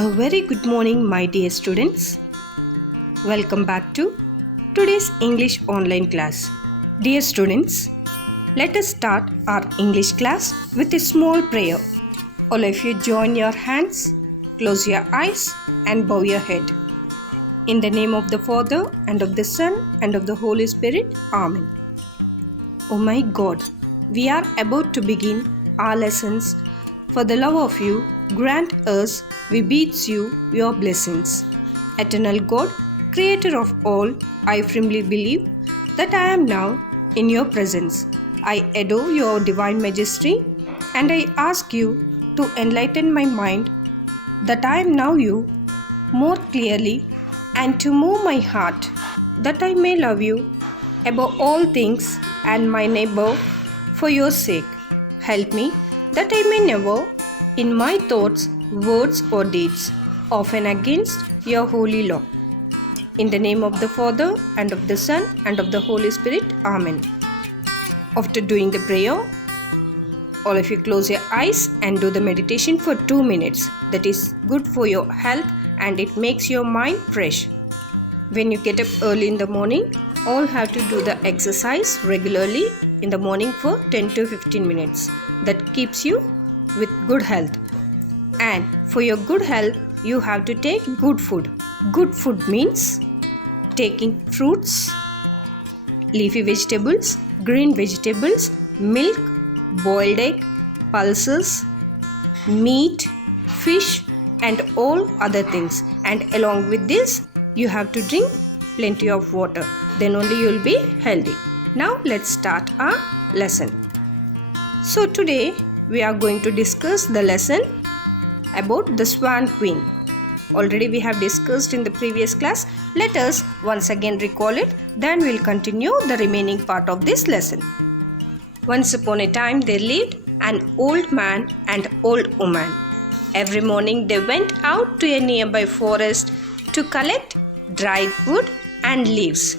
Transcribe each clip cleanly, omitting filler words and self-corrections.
A very good morning, my dear students. Welcome back to today's English online class. Dear students, let us start our English class with a small prayer. All of you join your hands, close your eyes, and bow your head. In the name of the Father, and of the Son, and of the Holy Spirit. Amen. Oh my God, we are about to begin our lessons. For the love of you, grant us, we beseech you, your blessings. Eternal God, Creator of all, I firmly believe that I am now in your presence. I adore your divine majesty, and I ask you to enlighten my mind that I am now you more clearly, and to move my heart that I may love you above all things and my neighbor for your sake. Help me that I may never, in my thoughts, words, or deeds, offend against your holy law. In the name of the Father, and of the Son, and of the Holy Spirit. Amen. After doing the prayer, all of you close your eyes and do the meditation for 2 minutes. That is good for your health and it makes your mind fresh. When you get up early in the morning, all have to do the exercise regularly in the morning for 10 to 15 minutes. That keeps you with good health. And for your good health, you have to take good food. Good food means taking fruits, leafy vegetables, green vegetables, milk, boiled egg, pulses, meat, fish, and all other things. And along with this, you have to drink plenty of water. Then only you will be healthy. Now let's start our lesson. So today we are going to discuss the lesson about the Swan Queen. Already we have discussed in the previous class. Let us once again recall it. Then we will continue the remaining part of this lesson. Once upon a time there lived an old man and old woman. Every morning they went out to a nearby forest to collect dried wood and leaves.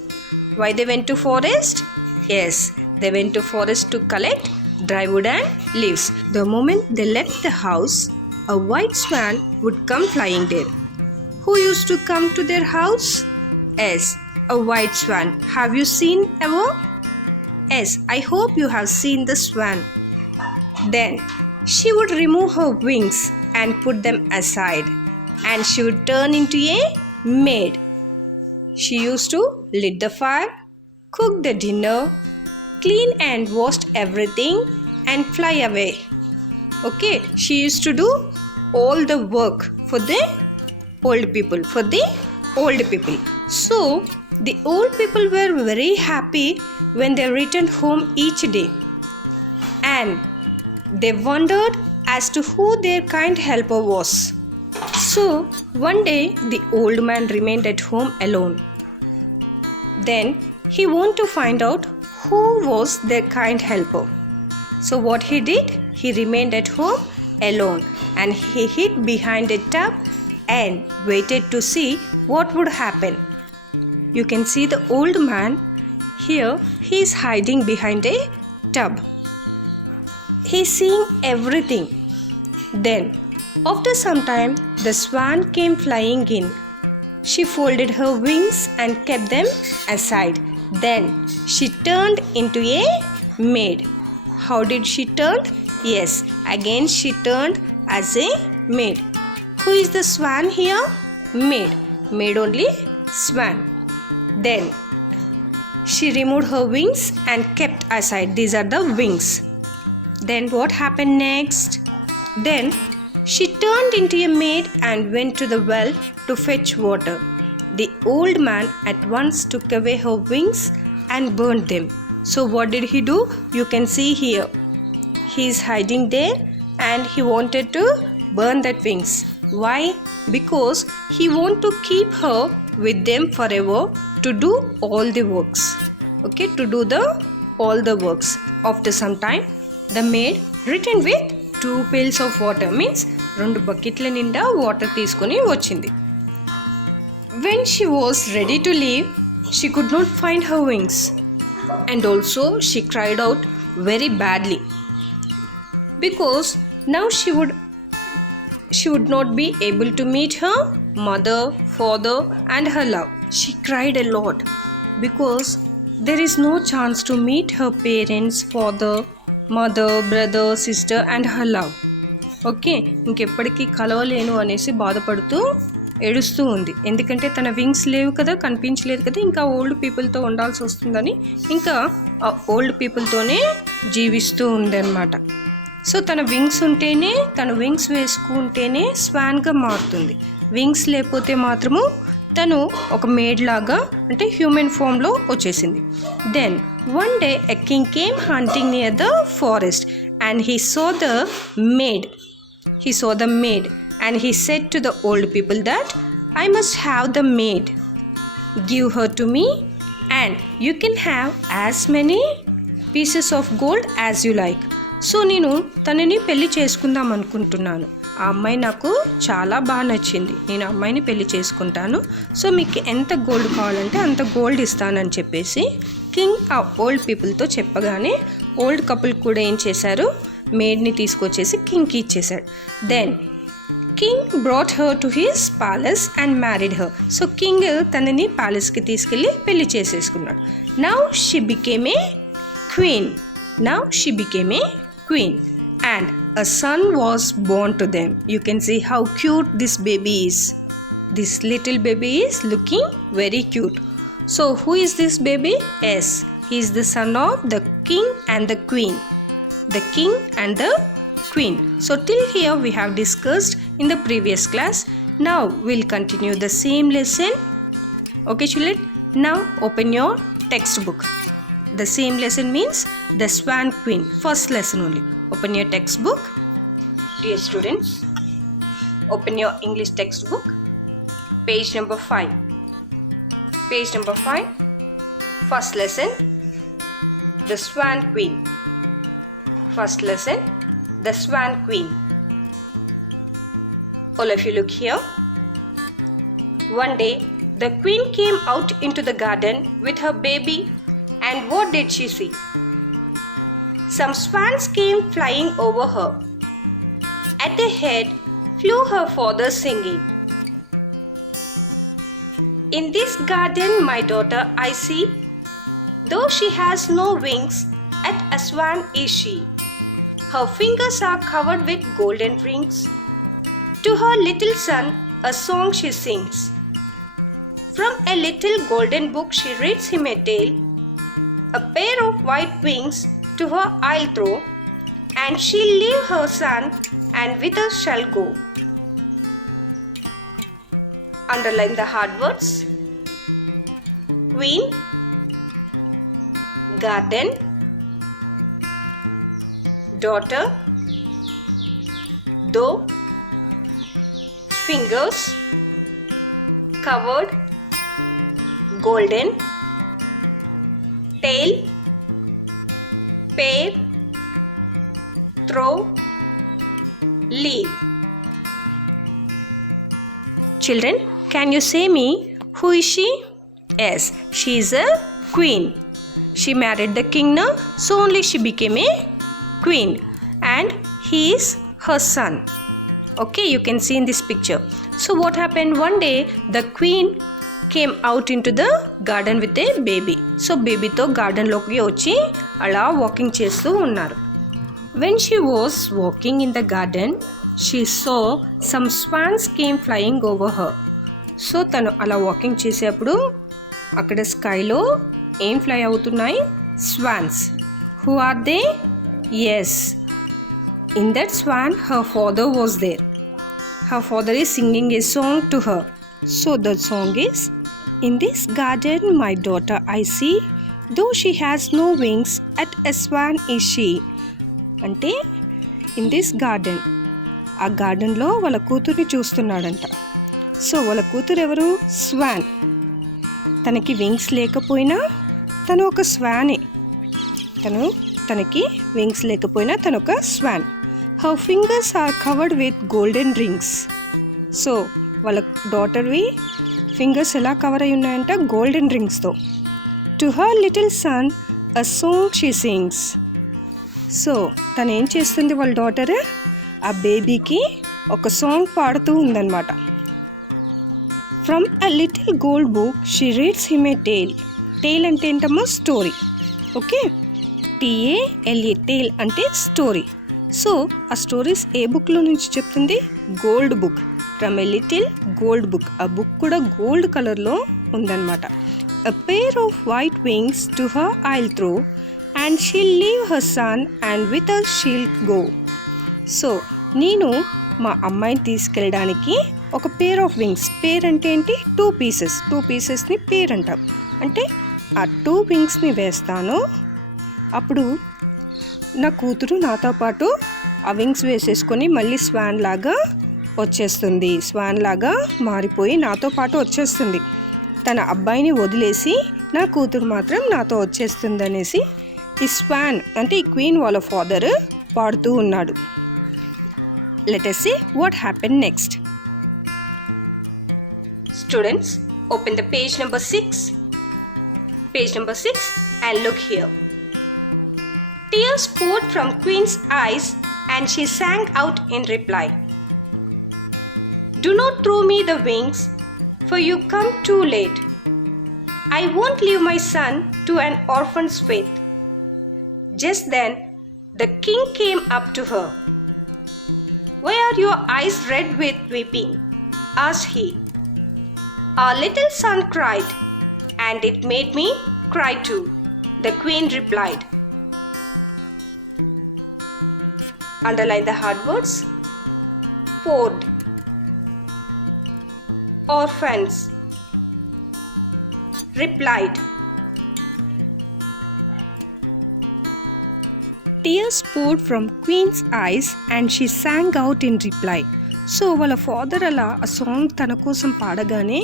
Why they went to forest? Yes, they went to forest to collect dry wood and leaves. The moment they left the house, a white swan would come flying there. Who used to come to their house? Yes, a white swan. Have you seen ever? Yes, I hope you have seen the swan. Then she would remove her wings and put them aside, and she would turn into a maid. She used to lit the fire, cook the dinner, clean and washed everything, and fly away. Okay, she used to do all the work for the old people, So, the old people were very happy when they returned home each day. And they wondered as to who their kind helper was. So, one day the old man remained at home alone. Then he wanted to find out who was their kind helper. So what he did? He remained at home alone and he hid behind a tub and waited to see what would happen. You can see the old man here. He is hiding behind a tub. He is seeing everything. Then after some time the swan came flying in. She folded her wings and kept them aside. Then she turned into a maid. How did she turn? Yes, again she turned as a maid. Who is the swan here? Maid. Maid only swan. Then she removed her wings and kept aside. These are the wings. Then what happened next? Then she turned into a maid and went to the well to fetch water. The old man at once took away her wings and burned them. So what did he do? You can see here. He is hiding there and he wanted to burn that wings. Why? Because he wanted to keep her with them forever to do all the works. Okay, to do all the works. After some time, the maid returned with 2 pails of water. Means 2 bucketల నిండా వాటర్ తీసుకొని వచ్చింది. When she was ready to leave, she could not find her wings. And also she cried out very badly. Because now she would she would not be able to meet her mother, father and her love. She cried a lot because there is no chance to meet her parents, father, mother, brother, sister and her love. Okay, ఇంకెప్పటికీ కలవలేను అనేసి బాధపడుతూ ఏడుస్తూ ఉంది. ఎందుకంటే తన వింగ్స్ లేవు కదా, కనిపించలేదు కదా, ఇంకా ఓల్డ్ పీపుల్తో ఉండాల్సి వస్తుందని ఇంకా ఆ ఓల్డ్ పీపుల్తోనే జీవిస్తూ ఉందన్నమాట. సో తన వింగ్స్ ఉంటేనే, తన వింగ్స్ వేసుకుంటేనే స్వాన్గా మారుతుంది. వింగ్స్ లేకపోతే మాత్రము తను ఒక మేడ్ లాగా అంటే హ్యూమన్ ఫామ్లో వచ్చేసింది. Then one day a king came hunting near the forest and he saw the maid and he said to the old people that I must have the maid. Give her to me and you can have as many pieces of gold as you like. So నేను తనని పెళ్లి చేసుకుందాం అనుకుంటున్నాను. ఆ అమ్మాయి నాకు చాలా బాగా నచ్చింది, నేను అమ్మాయిని పెళ్లి చేసుకుంటాను. సో మీకు ఎంత గోల్డ్ కావాలంటే అంత గోల్డ్ ఇస్తానని చెప్పేసి కింగ్ ఆ ఓల్డ్ పీపుల్తో చెప్పగానే ఓల్డ్ కపుల్ కూడా ఏం చేశారు, మేడ్ని తీసుకొచ్చేసి కింగ్కి ఇచ్చేశాడు. Then king brought her to his palace and married her. So king తనని ప్యాలెస్కి తీసుకెళ్ళి పెళ్లి చేసేసుకున్నాడు. Now she became a queen and a son was born to them. You can see how cute this baby is. This little baby is looking very cute. So who is this baby? Yes, he is the son of the king and the queen. The king and the queen. So till here we have discussed in the previous class. Now we'll continue the same lesson. Okay children, now open your textbook. The same lesson means the Swan Queen, first lesson only. Open your textbook. Dear students, open your English textbook, page number 5. Page number 5, first lesson, the Swan Queen. First lesson, the Swan Queen. All of you look here. One day, the queen came out into the garden with her baby. And what did she see? Some swans came flying over her. At the head flew her father singing, In this garden my daughter I see, though she has no wings, at a swan is she. Her fingers are covered with golden rings. To her little son a song she sings. From a little golden book she reads him a tale. A pair of white wings to her I'll throw, and she'll leave her son and with us shall go. Underline the hard words. Queen, garden, daughter, though, fingers, covered, golden, tail, pair, throw, leave. Children, can you say me who is she? Yes, she is a queen. She married the king now, so only she became a queen and he is her son. Okay, you can see in this picture. So what happened, one day the queen came out into the garden with a baby. So baby to garden loki vachi ala walking chestu unnaru. When she was walking in the garden, she saw some swans came flying over her. So tanu ala walking cheseappudu akkada sky lo em fly avutunnai, swans. Who are they? Yes, in that swan her father was there. Her father is singing a song to her. So the song is, In this garden my daughter I see, though she has no wings, at a swan is she. అంటే in this garden, ఆ గార్డెన్లో వాళ్ళ కూతుర్ని చూస్తున్నాడంట. సో వాళ్ళ కూతురు ఎవరు? స్వాన్. తనకి వింగ్స్ లేకపోయినా తను ఒక స్వానే. తనకి వింగ్స్ లేకపోయినా తను ఒక swan. Her fingers are covered with golden rings. So వాళ్ళ డాటర్వి ఫింగర్స్ ఎలా కవర్ అయి ఉన్నాయంట? గోల్డెన్ రింగ్స్తో. To her little son a song she sings. So తను ఏం చేస్తుంది వాళ్ళ డాటర్? ఆ బేబీకి ఒక సాంగ్ పాడుతూ ఉందన్నమాట. From a little gold book she reads him a tale. Tale అంటే ఏంటమ్మో స్టోరీ. ఓకే, TALE టేల్ అంటే స్టోరీ. సో ఆ స్టోరీస్ ఏ బుక్లో నుంచి చెప్తుంది? Gold book. From a little gold book. ఆ బుక్ కూడా గోల్డ్ కలర్లో ఉందన్నమాట. A pair of white wings to her I'll throw, and she'll leave her son, and with her she'll go. So నేను మా అమ్మాయిని తీసుకెళ్ళడానికి ఒక పేర్ ఆఫ్ వింగ్స్. పేర్ అంటే ఏంటి? 2 pieces. 2 piecesని పేర్ అంటాం. అంటే ఆ 2 వింగ్స్ని వేస్తాను. అప్పుడు నా కూతురు నాతో పాటు ఆ వింగ్స్ వేసేసుకొని మళ్ళీ స్వాన్ లాగా వచ్చేస్తుంది. స్వాన్ లాగా మారిపోయి నాతో పాటు వచ్చేస్తుంది. తన అబ్బాయిని వదిలేసి నా కూతురు మాత్రం నాతో వచ్చేస్తుంది అనేసి ఈ స్వాన్ అంటే ఈ క్వీన్ వాళ్ళ ఫాదర్ పాడుతూ ఉన్నాడు. Let us see what happened next. Students, open the page number 6. Page number 6 and look here. Tears poured from Queen's eyes and she sang out in reply. Do not throw me the wings, for you come too late. I won't leave my son to an orphan's fate. Just then, the king came up to her. Why are your eyes red with weeping? Asked he. Our little son cried, and it made me cry too, the queen replied. Underline the hard words. Poured, orphans, replied. Tears poured from Queen's eyes and she sang out in reply. So వాళ్ళ father అలా ఆ సాంగ్ తన కోసం పాడగానే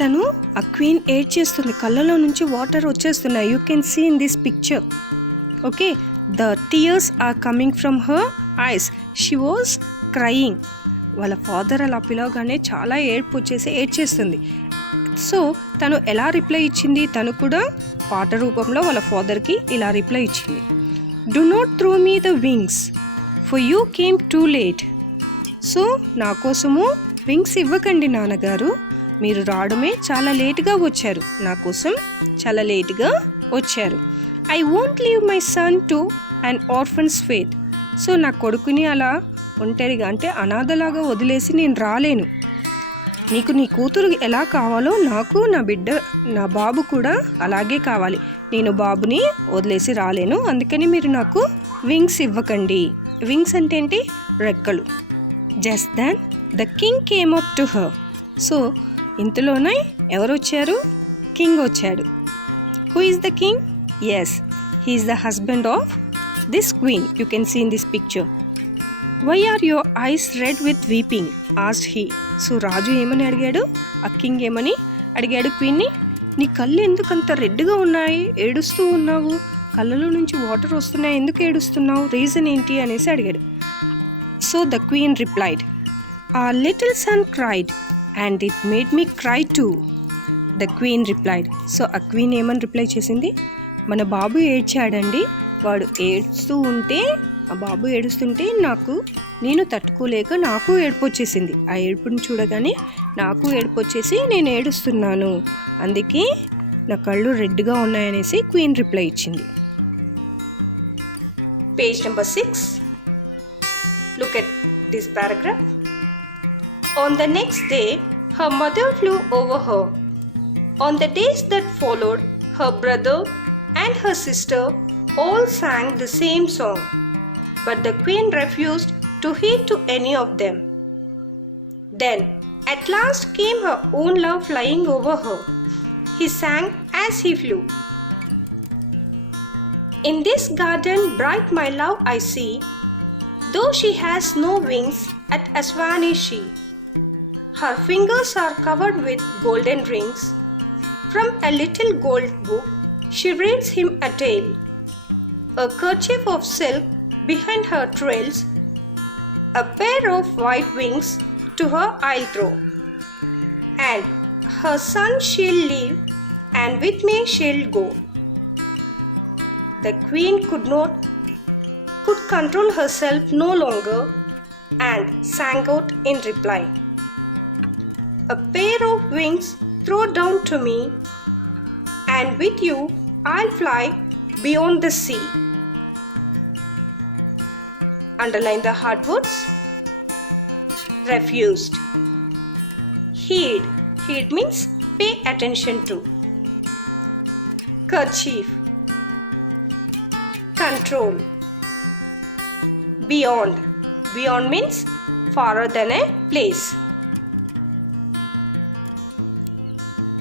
తను ఆ క్వీన్ ఏడ్చేస్తుంది. కళ్ళలో నుంచి వాటర్ వచ్చేస్తున్నాయి. You can see in this picture. Okay, the tears are coming from her eyes. She was crying. వాళ్ళ ఫాదర్ అలా పిలవగానే చాలా ఏడ్పు వచ్చేసి ఏడ్చేస్తుంది. సో తను ఎలా రిప్లై ఇచ్చింది? తను కూడా పాట రూపంలో వాళ్ళ ఫాదర్కి ఇలా రిప్లై ఇచ్చింది. Do not throw me the wings, for you came too late. So నా కోసము వింగ్స్ ఇవ్వకండి నాన్నగారు, మీరు రావడమే చాలా లేట్గా వచ్చారు. నా కోసం చాలా లేట్గా వచ్చారు. I won't leave my son to an orphan's fate. So నా కొడుకుని అలా ఒంటరిగా అంటే అనాథలాగా వదిలేసి నేను రాలేను. నీకు నీ కూతురు ఎలా కావాలో నాకు నా బాబు కూడా అలాగే కావాలి. నేను బాబుని వదిలేసి రాలేను. అందుకని మీరు నాకు వింగ్స్ ఇవ్వకండి. వింగ్స్ అంటే ఏంటి? రెక్కలు. Just then the king came up to her. So ఇంతలోనే ఎవరు వచ్చారు? కింగ్ వచ్చాడు. Who is the king? Yes, he is the husband of this queen. You can see in this picture. Why are your eyes red with weeping? Asked he. So రాజు ఏమని అడిగాడు? ఆ కింగ్ ఏమని అడిగాడు క్వీన్ని? నీ కళ్ళు ఎందుకు అంత రెడ్గా ఉన్నాయి? ఏడుస్తూ ఉన్నావు, కళ్ళలో నుంచి వాటర్ వస్తున్నాయి, ఎందుకు ఏడుస్తున్నావు? రీజన్ ఏంటి అనేసి అడిగాడు. So the queen replied, our little son cried and it made me cry too, the queen replied. So ఆ క్వీన్ ఏమని రిప్లై చేసింది? మన బాబు ఏడ్చాడండి, వాడు ఏడుస్తూ ఉంటే ఆ బాబు ఏడుస్తుంటే నేను తట్టుకోలేక నాకు ఏడుపు వచ్చేసింది. ఆ ఏడుపుని చూడగానే నాకు ఏడుపు వచ్చేసి నేను ఏడుస్తున్నాను, అందుకే నా కళ్ళు రెడ్గా ఉన్నాయనేసి క్వీన్ రిప్లై ఇచ్చింది. Page number 6. Look at this paragraph. On the next day, her mother flew over her. On the days that followed, her brother and her sister all sang the same song, but the queen refused to heed to any of them. Then, at last came her own love flying over her. He sang as he flew. In this garden bright my love I see, though she has no wings, at Aswan is she. Her fingers are covered with golden rings. From a little gold book she reads him a tale. A kerchief of silk behind her trails, a pair of white wings to her I'll throw. And her son she'll leave, and with me she'll go. The queen could control herself no longer. and sang out in reply, "A pair of wings throw down to me, and with you I'll fly beyond the sea." Underline the hard words. Refused. Heed. Heed means pay attention to. Kerchief. Control. Beyond. Beyond means farther than a place.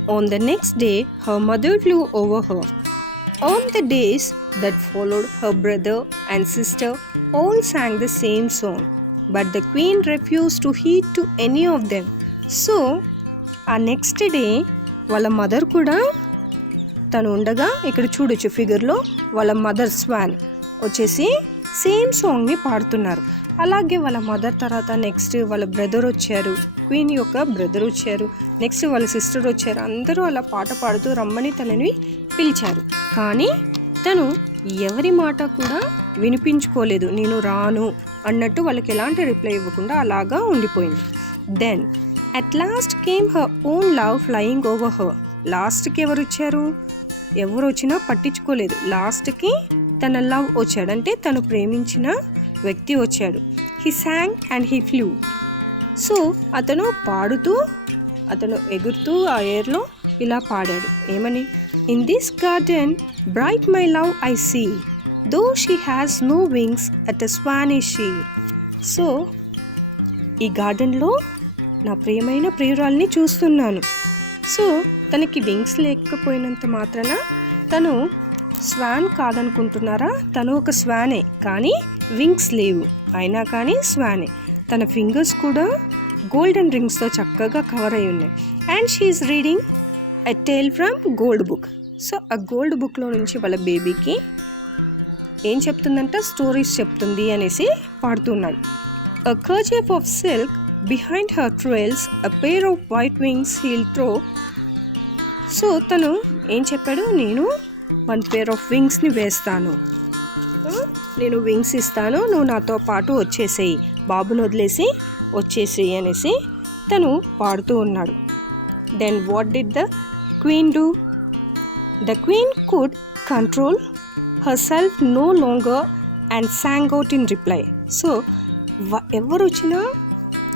On the next day, her mother flew over her. On the days that followed, her brother and sister all sang the same song, but the queen refused to heed to any of them. So, ఆ next day వాళ్ళ మదర్ కూడా తను ఉండగా ఇక్కడ చూడొచ్చు ఫిగర్లో వాళ్ళ mother Schwann వచ్చేసి సేమ్ సాంగ్ని పాడుతున్నారు. అలాగే వాళ్ళ మదర్ తర్వాత నెక్స్ట్ వాళ్ళ బ్రదర్ వచ్చారు, క్వీన్ యొక్క బ్రదర్ వచ్చారు, నెక్స్ట్ వాళ్ళ సిస్టర్ వచ్చారు. అందరూ అలా పాట పాడుతూ రమ్మని తనని పిలిచారు. కానీ తను ఎవరి మాట కూడా వినిపించుకోలేదు, నేను రాను అన్నట్టు వాళ్ళకి ఎలాంటి రిప్లై ఇవ్వకుండా అలాగా ఉండిపోయింది. Then at last came her own love flying over her. లాస్ట్కి ఎవరు వచ్చారు? ఎవరు వచ్చినా పట్టించుకోలేదు. లాస్ట్కి తన లవ్ వచ్చాడు, అంటే తను ప్రేమించిన వ్యక్తి వచ్చాడు. He sang and he flew. So అతను పాడుతూ అతను ఎగురుతూ ఆ ఎయిర్లో ఇలా పాడాడు. ఏమని? In this garden bright my love I see, though she has no wings at a swan is she. So ఈ గార్డెన్లో నా ప్రియమైన ప్రియురాల్ని చూస్తున్నాను. సో తనకి వింగ్స్ లేకపోయినంత మాత్రాన తను స్వాన్ కాదనుకుంటున్నారా? తను ఒక స్వానే, కానీ వింగ్స్ లేవు, అయినా కానీ స్వానే. తన ఫింగర్స్ కూడా గోల్డెన్ రింగ్స్తో చక్కగా కవర్ అయి ఉన్నాయి. And she is reading a tale from gold book. So ఆ గోల్డ్ బుక్లో నుంచి వాళ్ళ బేబీకి ఏం చెప్తుందంట? స్టోరీస్ చెప్తుంది అనేసి పాడుతున్నాడు. A kerchief of silk behind her trails, a pair of white wings he'll throw. So తను ఏం చెప్పాడు? నేను 1 pair of వింగ్స్ని వేస్తాను, నేను వింగ్స్ ఇస్తాను, నువ్వు నాతో పాటు వచ్చేసేయి, బాబుని వదిలేసి వచ్చేసేయి అనేసి తను పాడుతూ ఉన్నాడు. Then what did the queen do? The queen could control herself no longer and sang out in reply. So ఎవరు వచ్చినా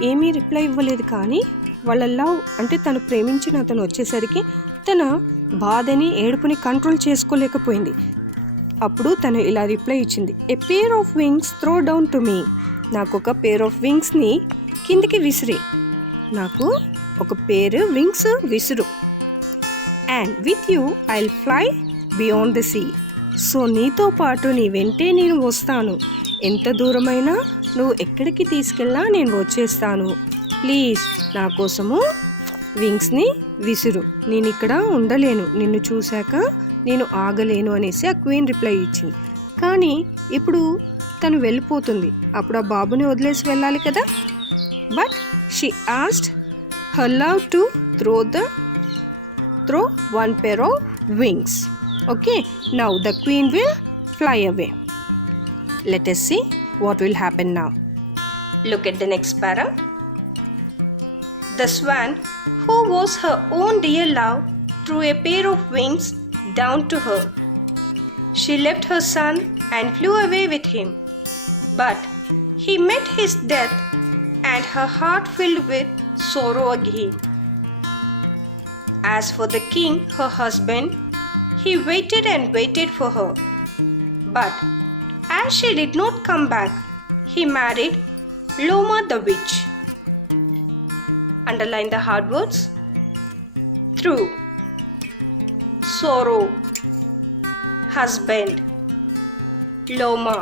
ఏమీ రిప్లై ఇవ్వలేదు, కానీ వాళ్ళ లవ్ అంటే తను ప్రేమించిన అతను వచ్చేసరికి తన బాధని ఏడుపుని కంట్రోల్ చేసుకోలేకపోయింది. అప్పుడు తను ఇలా రిప్లై ఇచ్చింది, a pair of wings throw down to me. నాకు ఒక పేర్ ఆఫ్ వింగ్స్ని కిందికి విసిరి, నాకు ఒక పేరు వింగ్స్ విసురు. And with you I will fly beyond the sea. So నీతో పాటు నీ వెంటే నేను వస్తాను, ఎంత దూరమైనా నువ్వు ఎక్కడికి తీసుకెళ్ళా నేను వచ్చేస్తాను, ప్లీజ్ నా కోసము వింగ్స్ని విసురు, నేను ఇక్కడ ఉండలేను, నిన్ను చూశాక నేను ఆగలేను అనేసి ఆ క్వీన్ రిప్లై ఇచ్చింది. కానీ ఇప్పుడు తను వెళ్ళిపోతుంది, అప్పుడు ఆ బాబుని వదిలేసి వెళ్ళాలి కదా. But she asked her love to throw 1 pair of wings. Okay, now the queen will fly away. Let us see what will happen now. Look at the next para. The swan, who was her own dear love, threw a pair of wings down to her. She left her son and flew away with him. But he met his death, and her heart filled with sorrow again. As for the king, her husband, he waited and waited for her. But as she did not come back, he married Loma the witch. Underline the hard words. Through, sorrow, husband, Loma,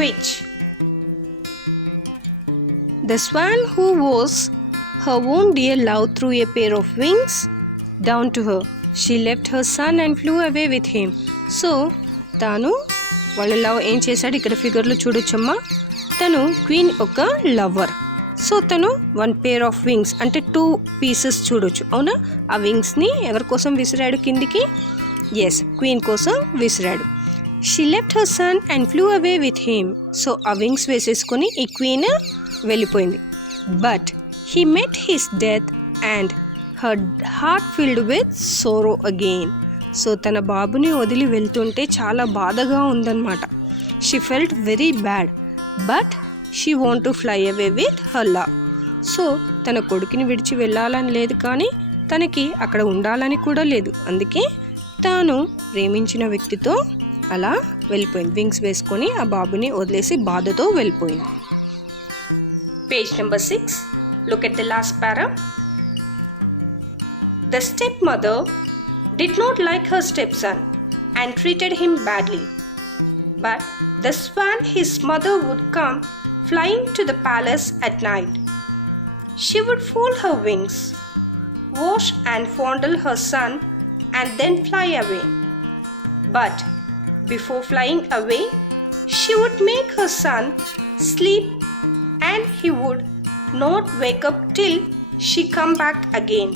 witch. The swan, who was her own dear love, threw a pair of wings down to her. She left her son and flew away with him. So, తాను వాళ్ళ లవ్ ఏం చేశాడు ఇక్కడ ఫిగర్లో చూడొచ్చమ్మా. తను క్వీన్ ఒక lover. So తను 1 pair of wings అంటే 2 pieces చూడొచ్చు, అవునా? ఆ వింగ్స్ని ఎవరి కోసం విసిరాడు కిందికి? ఎస్, క్వీన్ కోసం విసిరాడు. She left her son and flew away with him. So ఆ వింగ్స్ వేసేసుకొని ఈ క్వీన్ వెళ్ళిపోయింది. But he met his death and her heart filled with sorrow again. So తన బాబుని వదిలి వెళ్తుంటే చాలా బాధగా ఉందన్నమాట. She felt very bad but she want to fly away with her love. So తన కొడుకుని విడిచి వెళ్ళాలని లేదు, కానీ తనకి అక్కడ ఉండాలని కూడా లేదు. అందుకే తాను ప్రేమించిన వ్యక్తితో అలా వెళ్ళిపోయింది. వింగ్స్ వేసుకొని ఆ బాబుని వదిలేసి బాధతో వెళ్ళిపోయింది. Page number 6. Look at the last para. The stepmother did not like her stepson and treated him badly. But the swan, his mother, would come flying to the palace at night. She would fold her wings, wash and fondle her son, and then fly away. But before flying away, she would make her son sleep, and he would not wake up till she come back again.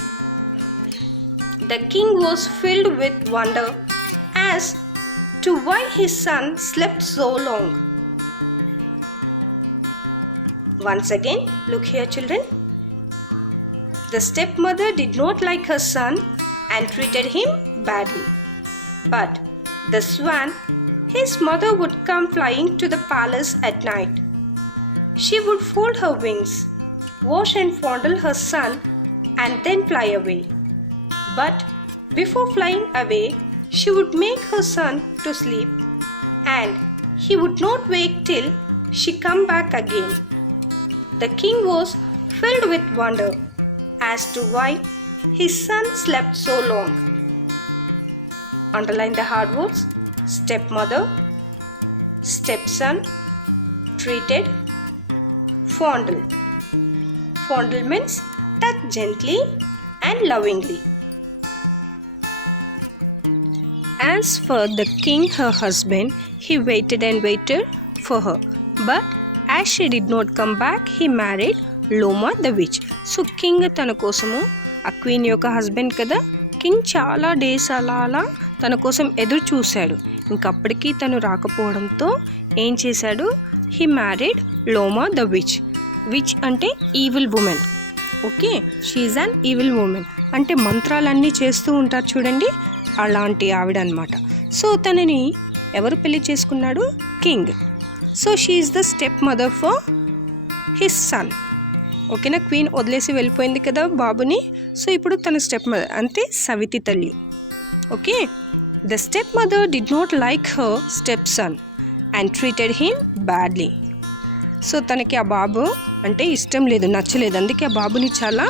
The king was filled with wonder as to why his son slept so long. Once again, look here children. The stepmother did not like her son and treated him badly. But the swan, his mother, would come flying to the palace at night. She would fold her wings, wash and fondle her son, and then fly away. But before flying away, she would make her son to sleep, and he would not wake till she come back again. The king was filled with wonder as to why his son slept so long. Underline the hard words: stepmother, stepson, treated, fondle. Fondle means touch gently and lovingly. As for the king, her husband, he waited and waited for her. But as she did not come back, he married Loma the witch. So king తన కోసము ఆ క్వీన్ యొక్క హస్బెండ్ కదా, కింగ్ చాలా డేస్ అలా తన కోసం ఎదురు చూశాడు. ఇంకప్పటికీ తను రాకపోవడంతో ఏం చేశాడు, he married Loma the witch. Witch అంటే evil woman. Okay, she is an evil woman అంటే మంత్రాలన్నీ చేస్తూ ఉంటారు చూడండి, అలాంటి ఆవిడ అనమాట. సో తనని ఎవరు పెళ్లి చేసుకున్నాడు, king. So she is the step mother for his son. ఓకేనా, క్వీన్ వదిలేసి వెళ్ళిపోయింది కదా బాబుని, సో ఇప్పుడు తన స్టెప్ మదర్ అంటే సవితి తల్లి. Okay, the step mother did not like her step son and treated him badly. So తనకి ఆ బాబు అంటే ఇష్టం లేదు, నచ్చలేదు. అందుకే ఆ బాబుని చాలా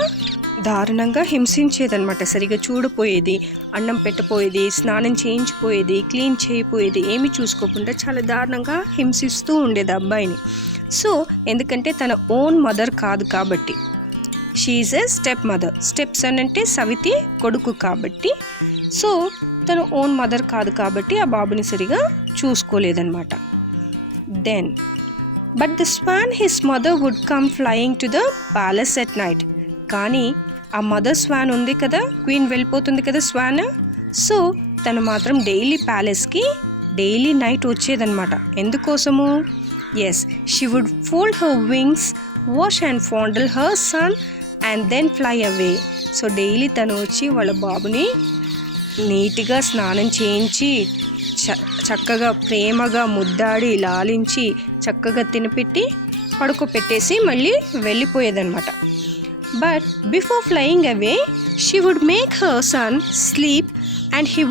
దారుణంగా హింసించేదనమాట. సరిగా చూడపోయేది, అన్నం పెట్టపోయేది, స్నానం చేయించిపోయేది, క్లీన్ చేయపోయేది, ఏమి చూసుకోకుండా చాలా దారుణంగా హింసిస్తూ ఉండేది అబ్బాయిని. సో ఎందుకంటే తన ఓన్ మదర్ కాదు కాబట్టి, she is a step mother. Step son అంటే సవితి కొడుకు కాబట్టి, సో తన ఓన్ మదర్ కాదు కాబట్టి ఆ బాబుని సరిగా చూసుకోలేదన్నమాట. Then but the swan, his mother, would come flying to the palace at night. కానీ ఆ మదర్ స్వాన్ ఉంది కదా, క్వీన్ వెళ్ళిపోతుంది కదా స్వాన్, సో తను మాత్రం డైలీ ప్యాలెస్కి డైలీ నైట్ వచ్చేదన్నమాట. ఎందుకోసము, yes, she would fold her wings, wash and fondle her son and then fly away. So daily తను వచ్చి వాళ్ళ బాబుని నీట్గా స్నానం చేయించి చక్కగా ప్రేమగా ముద్దాడి లాలించి చక్కగా తినిపెట్టి పడుకోపెట్టేసి మళ్ళీ వెళ్ళిపోయేదన్నమాట. But before flying away, she would make her son sleep, and he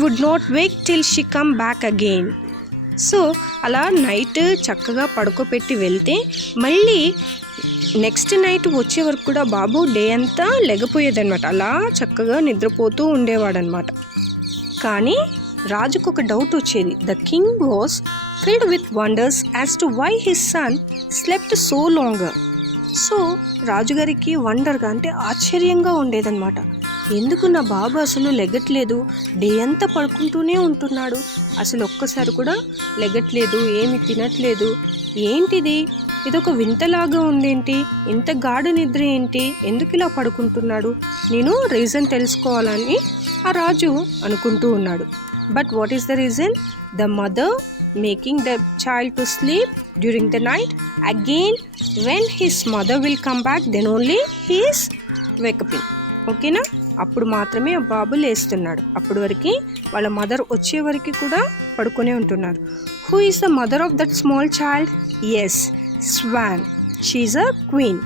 would not wake till she come back again. So అలా నైట్ చక్కగా పడుకోపెట్టి వెళ్తే మళ్ళీ నెక్స్ట్ నైట్ వచ్చే వరకు కూడా బాబు డే అంతా లెగపోయేదన్నమాట. అలా చక్కగా నిద్రపోతూ ఉండేవాడనమాట. కానీ రాజుకు ఒక డౌట్ వచ్చేది. The king was filled with wonders as to why his son slept so longer. So రాజుగారికి వండర్గా అంటే ఆశ్చర్యంగా ఉండేదన్నమాట. ఎందుకు నా బాబు అసలు లెగట్లేదు, డే అంతా పడుకుంటూనే ఉంటున్నాడు, అసలు ఒక్కసారి కూడా లెగట్లేదు, ఏమి తినట్లేదు, ఏంటిది, ఇదొక వింతలాగా ఉందేంటి, ఇంత గాఢ నిద్ర ఏంటి, ఎందుకు ఇలా పడుకుంటున్నాడు, నేను రీజన్ తెలుసుకోవాలని ఆ రాజు అనుకుంటూ ఉన్నాడు. But what is the reason? The mother making the child to sleep during the night. Again, when his mother will come back, then only he is wake up. ఓకేనా? అప్పుడు మాత్రమే ఆ బాబు లేస్తున్నాడు. అప్పుడు వరకు వాళ్ళ మదర్ వచ్చే వరకు కూడా పడుకునే ఉంటున్నారు. Who is the mother of that small child? Yes, Swan. She is a queen.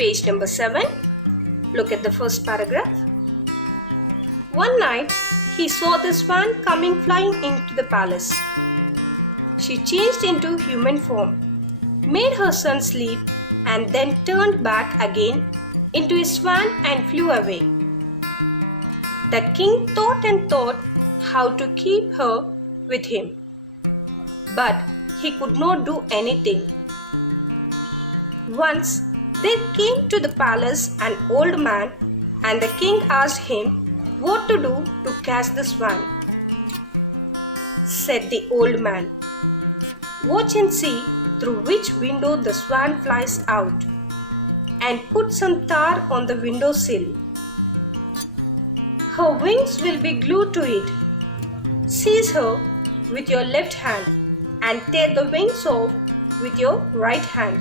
Page number 7. Look at the first paragraph. One night, he saw the swan coming flying into the palace. She changed into human form, made her son sleep, and then turned back again into a swan and flew away. The king thought and thought how to keep her with him, but he could not do anything. Once there came to the palace an old man, and the king asked him what to do to catch the swan. Said the old man, "Watch and see through which window the swan flies out, and put some tar on the window sill. Her wings will be glued to it. Seize her with your left hand and tear the wings off with your right hand,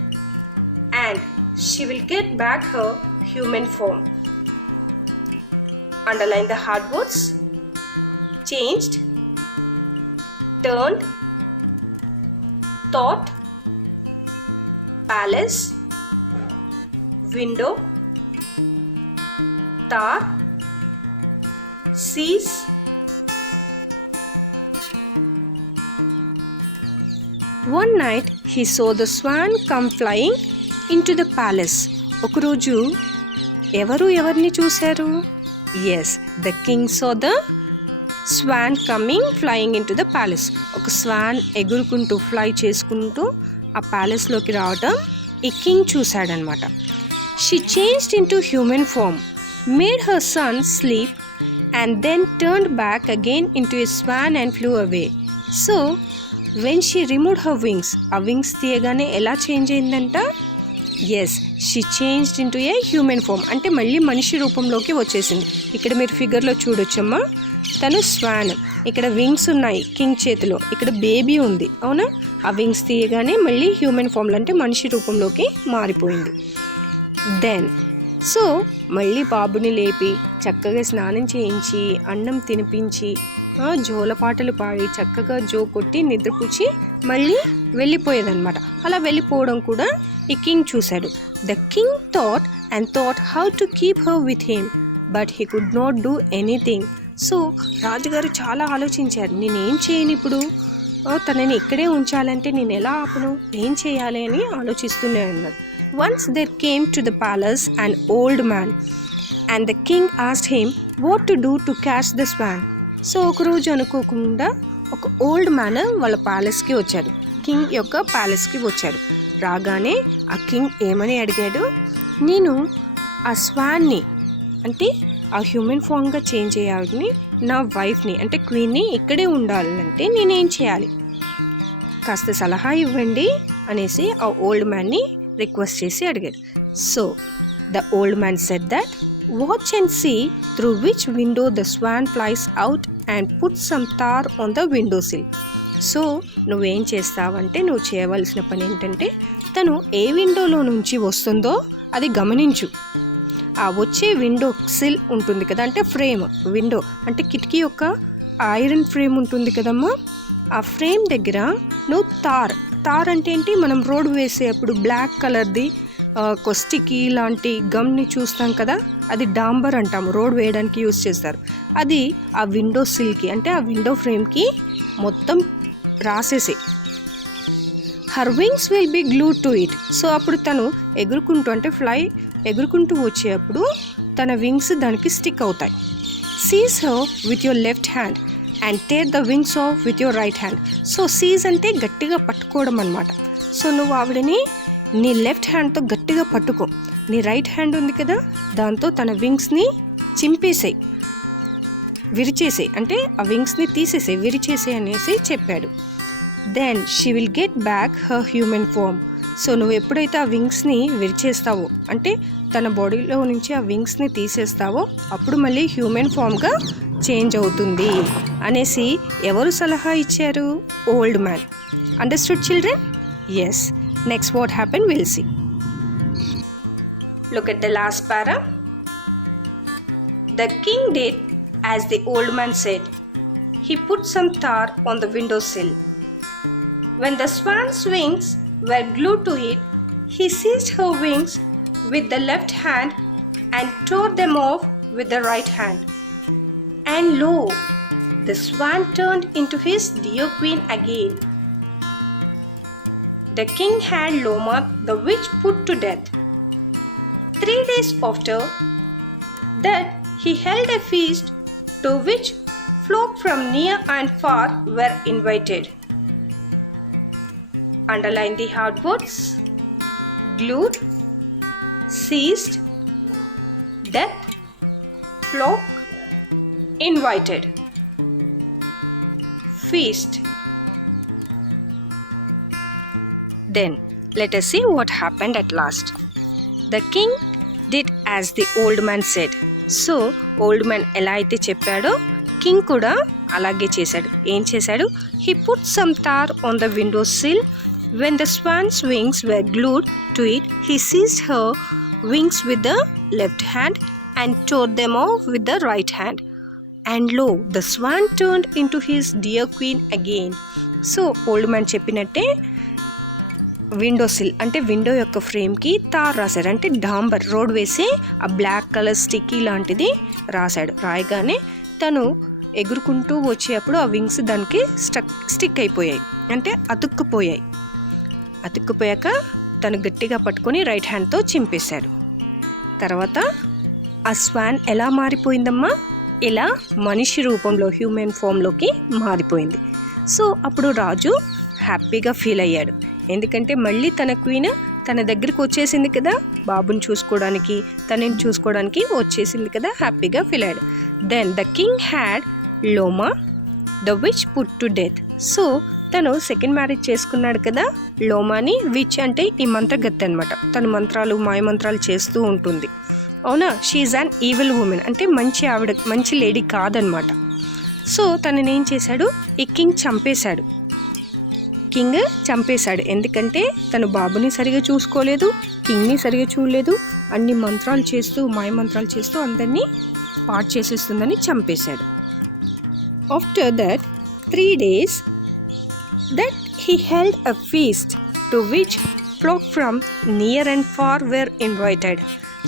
and she will get back her human form." Underline the hard words: changed, turned, thought, palace, window, tar, seize. One night he saw the swan come flying into the palace. ఒకరోజు ఎవరిని చూశారు? Yes, the king saw the swan coming flying into the palace. ఒక స్వాన్ ఎగురుకుంటూ ఫ్లై చేసుకుంటూ ఆ ప్యాలెస్లోకి రావడం ఈ కింగ్ చూశాడనమాట. She changed into human form, made her son sleep, and then turned back again into a swan and flew away. So, when she removed her wings, ఆ wings తీయగానే ఎలా చేంజ్ అయిందంట? Yes, she changed into a human form, అంటే మళ్ళీ మనిషి రూపంలోకి వచ్చేసింది. ఇక్కడ మీరు ఫిగర్లో చూడొచ్చమ్మా, తను స్వాన్, ఇక్కడ వింగ్స్ ఉన్నాయి కింగ్ చేతిలో, ఇక్కడ బేబీ ఉంది, అవునా? ఆ వింగ్స్ తీయగానే మళ్ళీ హ్యూమన్ ఫామ్లో అంటే మనిషి రూపంలోకి మారిపోయింది. దెన్ సో మళ్ళీ బాబుని లేపి చక్కగా స్నానం చేయించి అన్నం తినిపించి జోలపాటలు పాడి చక్కగా జో కొట్టి నిద్రపుచ్చి మళ్ళీ వెళ్ళిపోయేదన్నమాట. అలా వెళ్ళిపోవడం కూడా ఈ కింగ్ చూశాడు. The king thought and thought how to keep her with him, but he could not do anything. So రాజుగారు చాలా ఆలోచించారు, నేనేం చేయను ఇప్పుడు, తనని ఇక్కడే ఉంచాలంటే నేను ఎలా ఆపను, ఏం చేయాలి అని ఆలోచిస్తూనే ఉన్నారు. Once there came to the palace an old man, and the king asked him what to do to catch the swan. So ఒకరోజు అనుకోకుండా ఒక ఓల్డ్ మ్యాన్ వాళ్ళ ప్యాలెస్కి వచ్చాడు, కింగ్ యొక్క ప్యాలెస్కి వచ్చాడు. రాగానే ఆ కింగ్ ఏమని అడిగాడు, నేను ఆ స్వాన్ని అంటే ఆ హ్యూమన్ ఫామ్గా చేంజ్ చేయాలని నా వైఫ్ని అంటే క్వీన్ని ఇక్కడే ఉండాలంటే నేనేం చేయాలి, కాస్త సలహా ఇవ్వండి అనేసి ఆ ఓల్డ్ మ్యాన్ని రిక్వెస్ట్ చేసి అడిగాడు. So the old man said that watch and see through which window the swan flies out and put some tar on the window sill. So నువ్వేం చేస్తావంటే నువ్వు చేయవలసిన పని ఏంటంటే తను ఏ విండోలో నుంచి వస్తుందో అది గమనించు. ఆ వచ్చే విండో సిల్ ఉంటుంది కదా, అంటే ఫ్రేమ్, విండో అంటే కిటికీ యొక్క ఐరన్ ఫ్రేమ్ ఉంటుంది కదమ్మా, ఆ ఫ్రేమ్ దగ్గర నువ్వు తార్ అంటే ఏంటి, మనం రోడ్ వేసేటప్పుడు బ్లాక్ కలర్ది కొస్టికి లాంటి గమ్ని చూస్తాం కదా, అది డాంబర్ అంటాము, రోడ్ వేయడానికి యూస్ చేస్తారు. అది ఆ విండో సిల్కి అంటే ఆ విండో ఫ్రేమ్కి మొత్తం రాసేసి her wings will be glued to it. So అప్పుడు తను ఎగురుకుంటూ అంటే ఎగురుకుంటూ వచ్చేటప్పుడు తన వింగ్స్ దానికి స్టిక్ అవుతాయి. Seize her with your left hand and tear the wings of with your right hand. So seize అంటే గట్టిగా పట్టుకోవడం అనమాట. సో నువ్వు ఆవిడని నీ లెఫ్ట్ హ్యాండ్తో గట్టిగా పట్టుకో, నీ రైట్ హ్యాండ్ ఉంది కదా దాంతో తన వింగ్స్ని చింపేసేయి, విరిచేసేయి, అంటే ఆ వింగ్స్ని తీసేసేయి, విరిచేసేయి అనేసి చెప్పాడు. Then she will get back her human form. So నువ్వు ఎప్పుడైతే ఆ వింగ్స్ని విరిచేస్తావో అంటే తన బాడీలో నుంచి ఆ వింగ్స్ని తీసేస్తావో అప్పుడు మళ్ళీ హ్యూమన్ ఫామ్గా చేంజ్ అవుతుంది అనేసి ఎవరు సలహా ఇచ్చారు? Old man. Understood children? Yes. Next what happen will see. Look at the last para. The king did as the old man said. He put some tar on the windowsill. When the swan's wings were glued to it, he seized her wings with the left hand and tore them off with the right hand. And lo, the swan turned into his dear queen again. The king had Loma the witch put to death. 3 days after that, he held a feast to which folk from near and far were invited. Underline the hard words: glued, seized, death, flock, invited. Feast. Then let us see what happened at last. The king did as the old man said. So old man ఎలా అయితే చెప్పాడో కింగ్ కూడా అలాగే చేశాడు. ఏం చేశాడు? He put some tar on the window sill. When the swan's wings were glued to it, he seized her wings with the left hand and tore them off with the right hand. And lo, the swan turned into his dear queen again. So old man చెప్పినట్టే విండో సిల్ అంటే విండో యొక్క ఫ్రేమ్కి తార్ రాశాడు. అంటే డాంబర్ రోడ్ వేసి ఆ black colour sticky లాంటిది రాశాడు. రాయగానే తను ఎగురుకుంటూ వచ్చేటప్పుడు ఆ వింగ్స్ దానికి స్టిక్ అయిపోయాయి, అంటే అతుక్కుపోయాయి. అతుక్కుపోయాక తను గట్టిగా పట్టుకొని రైట్ హ్యాండ్తో చింపేశాడు. తర్వాత ఆ స్వాన్ ఎలా మారిపోయిందమ్మా? ఇలా మనిషి రూపంలో హ్యూమన్ ఫామ్లోకి మారిపోయింది. సో అప్పుడు రాజు హ్యాపీగా ఫీల్ అయ్యాడు. ఎందుకంటే మళ్ళీ తన క్వీన్ తన దగ్గరికి వచ్చేసింది కదా, బాబుని చూసుకోవడానికి తనని చూసుకోవడానికి వచ్చేసింది కదా, హ్యాపీగా ఫీల్ అయ్యాడు. Then the king had Loma the witch put to death. So తను సెకండ్ మ్యారేజ్ చేసుకున్నాడు కదా లోమాని. విచ్ అంటే ఈ మంత్రగత్తె అనమాట. తను మంత్రాలు మాయమంత్రాలు చేస్తూ ఉంటుంది. అవునా? షీఈ్ అన్ ఈవిల్ ఉమెన్ అంటే మంచి ఆవిడ, మంచి లేడీ కాదనమాట. సో తనని ఏం చేశాడు? ఈ కింగ్ చంపేశాడు. ఎందుకంటే తను బాబుని సరిగా చూసుకోలేదు, కింగ్ని సరిగా చూడలేదు, అన్ని మంత్రాలు చేస్తూ మాయమంత్రాలు చేస్తూ అందరినీ పాడు చేసేస్తుందని చంపేశాడు. After that 3 days that he held a feast to which folk from near and far were invited.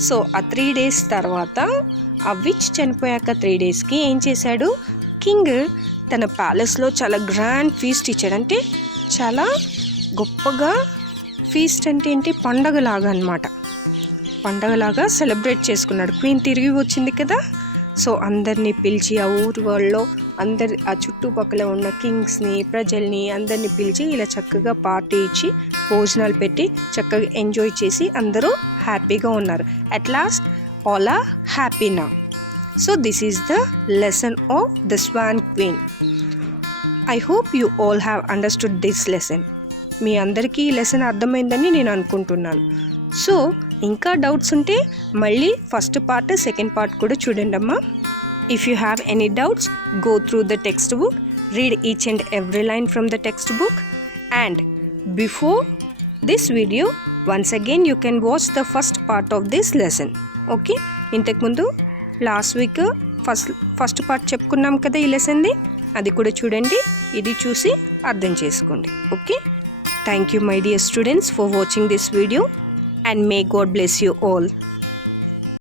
So ఆ 3 days తర్వాత ఆ విచ్ చనిపోయాక 3 daysకి ఏం చేశాడు? కింగ్ తన ప్యాలెస్లో చాలా గ్రాండ్ ఫీస్ట్ ఇచ్చాడు. అంటే చాలా గొప్పగా, ఫీస్ట్ అంటే ఏంటి, పండగలాగా అనమాట. పండగలాగా సెలబ్రేట్ చేసుకున్నాడు. క్వీన్ తిరిగి వచ్చింది కదా, సో అందరినీ పిలిచి ఆ ఊరు వాళ్ళలో ఆ చుట్టుపక్కల ఉన్న కింగ్స్ని, ప్రజల్ని అందరినీ పిలిచి ఇలా చక్కగా పార్టీ ఇచ్చి భోజనాలు పెట్టి చక్కగా ఎంజాయ్ చేసి అందరూ హ్యాపీగా ఉన్నారు. At last all are happy now. So this is the lesson of the swan queen. I hope you all have understood this lesson. మీ అందరికీ ఈ లెసన్ అర్థమైందని నేను అనుకుంటున్నాను. సో ఇంకా డౌట్స్ ఉంటే మళ్ళీ ఫస్ట్ పార్ట్ సెకండ్ పార్ట్ కూడా చూడండి అమ్మా. If you have any doubts, go through the textbook, read each and every line from the textbook, and before this video, once again you can watch the first part of this lesson. Okay? ఇంతకుముందు last week first part చెప్పుకున్నాం కదా ఈ లెసన్ది, అది కూడా చూడండి, ఇది చూసి అర్థం చేసుకోండి. Okay? Thank you my dear students for watching this video, and may God bless you all.